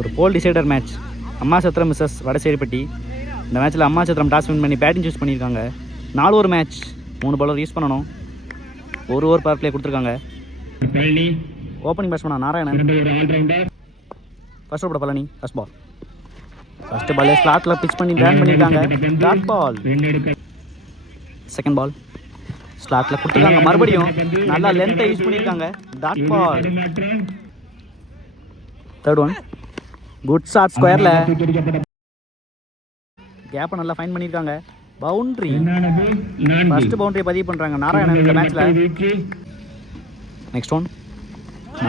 ஒரு போல் decider match. Ammachathiram மிஸ்ஸஸ் வடசேரிப்பட்டி. இந்த மேட்ச்சில் அம்மாசத்திரம் டாஸ் வின் பண்ணி பேட்டிங் சூஸ் பண்ணியிருக்காங்க. 4 ஓவர் மேட்ச், 3 பவுலர் யூஸ் பண்ணணும். 1 ஓவர் பவர் பிளே கொடுத்துருக்காங்க. ஓப்பனிங் பேட்ஸ்மேனா Narayanan. First over Palani. First ball. First பாலே ஸ்லாட்டில் பிச் பண்ணி பேன் பண்ணியிருக்காங்க. Dot ball. செகண்ட் பால் ஸ்லாட்டில் கொடுத்துருக்காங்க. மறுபடியும் நல்லா லென்த்தை யூஸ் பண்ணியிருக்காங்க. Dot ball. Third one good shot ஸ்கொயரில். கேப்பை நல்லா ஃபைன் பண்ணியிருக்காங்க. பவுண்ட்ரி. ஃபர்ஸ்ட் பவுண்டரியை பதிவு பண்ணுறாங்க நாராயணன் இந்த மேட்ச்சில். நெக்ஸ்ட் ஒன்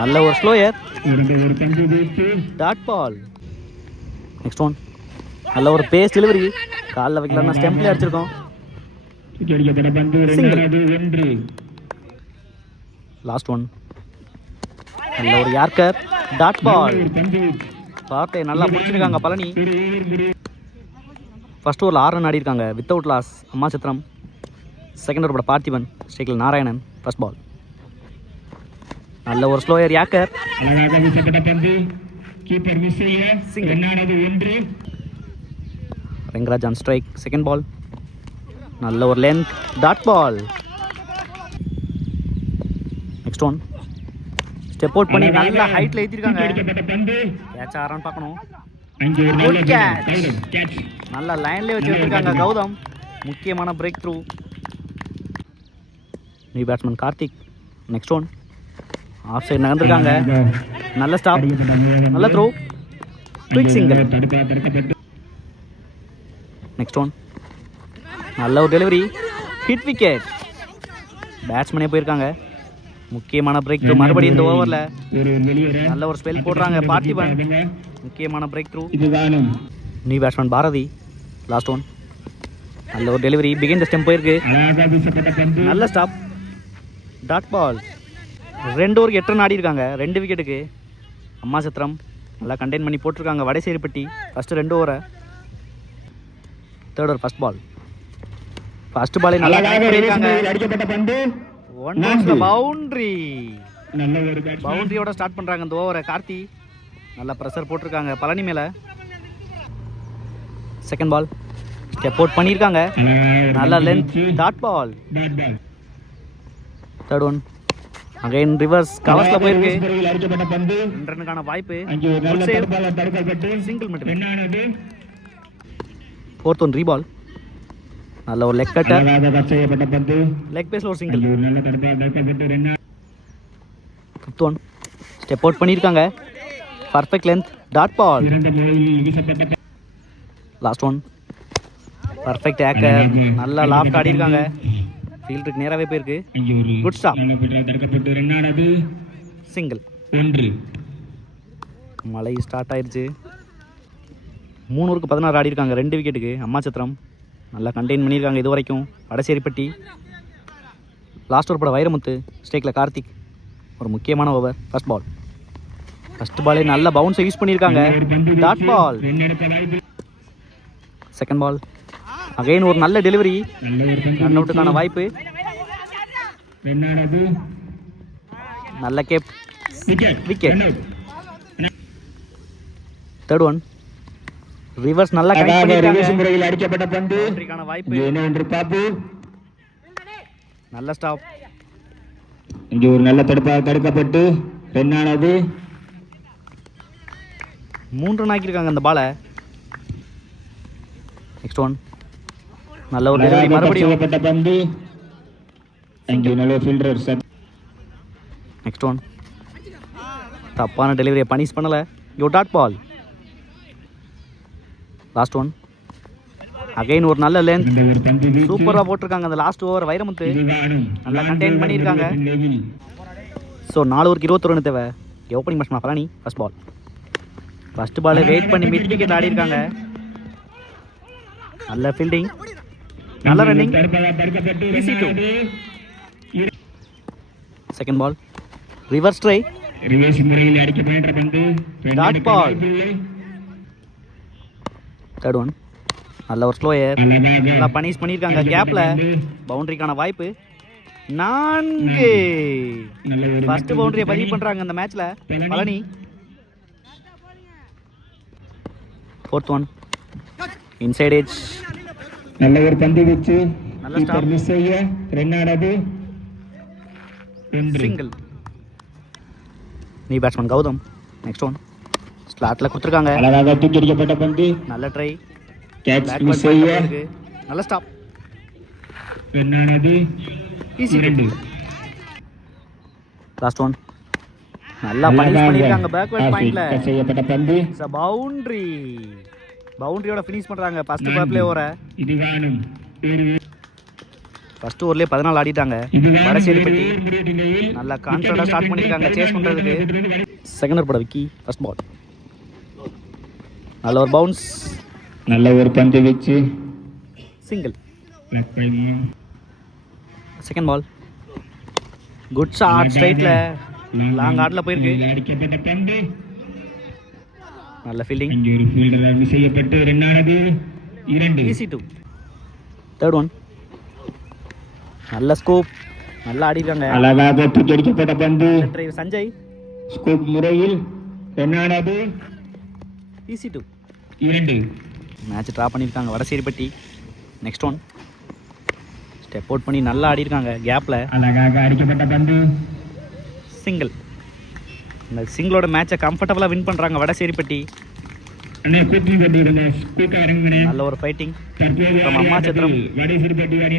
நல்ல ஒரு slower. Dot ball. Next one நல்ல ஒரு பேஸ் டெலிவரி. காலில் வைக்கலன்னா ஸ்டெம்ப்லேயே அடிச்சிருக்கோம். லாஸ்ட் ஒன் நல்ல ஒரு யார்க்கர். Dot ball. பார்ட்டை நல்லா முடிச்சிருக்காங்க பழனி. ஃபர்ஸ்ட் ஓவரில் 6 ரன் ஆடி இருக்காங்க without loss Ammachatram. Second over Parthiban. ஸ்ட்ரைக்கில் நாராயணன். ஃபர்ஸ்ட் பால் நல்ல ஒரு slower yorker. Rengaraj on strike. Second ball நல்ல ஒரு length. Dot ball. Next one step out பண்ணி நல்லா ஹைட்ல ஏத்திருக்காங்க. கேட்ச் ஆறான்னு பார்க்கணும். நல்லா லைன்லேயே வச்சு எடுத்திருக்காங்க கௌதம். முக்கியமான breakthrough. New batsman Karthik. Next one off side நகர்ந்துருக்காங்க. நல்ல ஸ்டாப். நல்ல throw. Quick single. Next one நல்ல ஒரு டெலிவரி. Hit wicket. பேட்ஸ்மேனே போயிருக்காங்க. முக்கியமான பிரேக் த்ரூ. மறுபடியும் இந்த ஓவரில் நல்ல ஒரு ஸ்பெல் போடுறாங்க பார்த்திபன். முக்கியமான breakthrough. New batsman Bharathi. Last one நல்ல ஒரு டெலிவரி. பிகின் த ஸ்டெம்ப் போயிருக்கு. நல்ல ஸ்டாப். Dot ball. 2 ஓவருக்கு 8 ரன் ஆடி இருக்காங்க 2 விக்கெட்டுக்கு. அம்மாசத்திரம் நல்லா கண்டெயின் பண்ணி போட்டிருக்காங்க வடசேரிப்பட்டி. ஃபர்ஸ்ட் 2 ஓவரை. Third over first ball. First பாலே நல்லா பண்ணியிருக்காங்க. பவுண்டரி. பவுண்டரியோட ஸ்டார்ட் பண்றாங்க இந்த ஓவரை. கார்த்தி நல்லா ப்ரெஷர் போட்டிருக்காங்க பழனி மேல. செகண்ட் பால் ஸ்டெப் அவுட் பண்ணியிருக்காங்க. நல்ல length. Dot ball. Third one again reverse கவர்ஸ்ல போயிருக்கு. 2 ரன்னுக்கான வாய்ப்பு. சிங்கிள் மட்டும். ஃபோர்த் ஒன் ரீபால். நல்ல ஒரு லெக் கட்டர். லெக் பேஸ்ல ஒரு single. Fifth one step out பண்ணியிருக்காங்க. Perfect length. Dot ball. Last one perfect ஏக்கர். நல்லா லாஃப்ட் ஆடி இருக்காங்க. ஃபீல்டுக்கு நேராகவே போயிருக்கு. Good stop. சிங்கிள். மழை ஸ்டார்ட் ஆயிடுச்சு. 3 ஓவருக்கு 16 ஆடி இருக்காங்க 2 விக்கெட்டுக்கு. அம்மாசத்திரம் நல்லா கண்டெயின் பண்ணியிருக்காங்க இது வரைக்கும் வடசேரிப்பட்டி. லாஸ்ட் ஓவர் பட வைரமுத்து. ஸ்ட்ரைக்கில் கார்த்திக். ஒரு முக்கியமான ஓவர். First ball. ஃபர்ஸ்ட் பாலே நல்ல பவுன்ஸை யூஸ் பண்ணியிருக்காங்க. Dot ball. Second ball again ஒரு நல்ல டெலிவரி. ரன் அவுட்டுக்கான வாய்ப்பு. நல்ல gap. Wicket. Third one reverse நல்லா கனெக்ட் பண்ணிருக்காங்க. அடிக்கப்பட்ட பந்து. பவுண்டரிக்கான வாய்ப்பு. நல்ல ஸ்டாப். இங்கே ஒரு நல்ல தடுக்கப்பட்டு ரன்னானது. 3 ரன் ஆக்கியிருக்காங்க அந்த பாலை. நெக்ஸ்ட் ஒன் நல்ல ஒரு டெலிவரி. மறுபடியும் பந்து. இங்கே நல்ல ஃபீல்டர் செட். நெக்ஸ்ட் ஒன் தப்பான டெலிவரியை பனிஷ் பண்ணல. யோ dot ball. Last one again ஒரு நல்ல லென்த். சூப்பராக போட்டிருக்காங்க அந்த லாஸ்ட் ஓவர். வைரமுத்து நல்லா கண்டெயின் பண்ணியிருக்காங்க. ஸோ 4 ஓவருக்கு 21 ரன் தேவை. Opening batsman Palani. First ball. First ball wait பண்ணி மிட் விக்கெட் ஆடி இருக்காங்க. நல்ல ஃபீல்டிங். நல்ல running. Second ball reverse try. Dot ball. Third one நல்ல ஒரு ஸ்லோயர். நல்லா பனிஷ் பண்ணியிருக்காங்க கேப்ல. பவுண்டரிக்கான வாய்ப்பு. 4. ஃபர்ஸ்ட் பவுண்டரியை பதிவு பண்றாங்க இந்த மேட்ச்ல Palani. Fourth one inside age. நல்ல ஒரு பந்து வீச்சு. நல்ல ஸ்டாப். மிஸ் செய்ய ரன்னானது சிங்கிள். நீ பேட்ஸ்மேன் கௌதம். நெக்ஸ்ட் ஒன் ஸ்லாட்டில் கொடுத்துருக்காங்க. அழகாக தூக்கி அடிக்கப்பட்ட பந்து. நல்ல ட்ரை. கேட்ச் மிஸ் செய்ய நல்ல ஸ்டாப். ரன்னானது ஈஸி. 2. லாஸ்ட் ஒன் நல்லா பனிஷ் பண்ணிருக்காங்க பேக்வர்ட் பாயிண்ட்ல. செய்யப்பட்ட பந்து. It's a boundary. பவுண்டரியோட ஃபினிஷ் பண்றாங்க ஃபர்ஸ்ட் பால்லே ஓவர. இது காணும் ஃபர்ஸ்ட் ஓவர்லயே 14 ஆடிட்டாங்க. வடசேரிப்பட்டி நல்லா கான்ஃபிடண்டா ஸ்டார்ட் பண்ணிருக்காங்க சேஸ் பண்றதுக்கு. செகண்ட் ஓவர் பட விக்கி ஃபர்ஸ்ட் பால். நல்ல ஒரு பவுன்ஸ். நல்ல ஒரு பந்து வீச்சு. Single. Second ball good shot ஸ்ட்ரைட்ல லாங் ஆட்ல போயிருக்கு. அடிக்கப்பட்ட பந்து. நல்ல ஃபீல்டிங். இங்கே ஒரு ஃபீல்டரால் மிஸ் செய்யப்பட்டு ரன்னானது 2. ஈஸி 2. தேர்ட் ஒன் நல்ல ஸ்கோப் நல்லா ஆடிருக்காங்க. அழகாக தூக்கி அடிக்கப்பட்ட பந்து. டிரைவ் சஞ்சய். ஸ்கோப் முறையில் ரன்னானது ஈஸி 2. 2. மேட்ச் ட்ரா பண்ணியிருக்காங்க Vadaseripatti. Next one step out பண்ணி நல்லா ஆடிருக்காங்க கேப்ல. அழகாக அடிக்கப்பட்ட பந்து. சிங்கிள். இந்த சிங்கிளோட மேட்சை கம்ஃபர்டபுளாக வின் பண்ணுறாங்க வடசேரிப்பட்டி. நல்ல ஒரு ஃபைட்டிங். தற்போது அம்மா சத்திரம். வடசேரிப்பட்டி அணி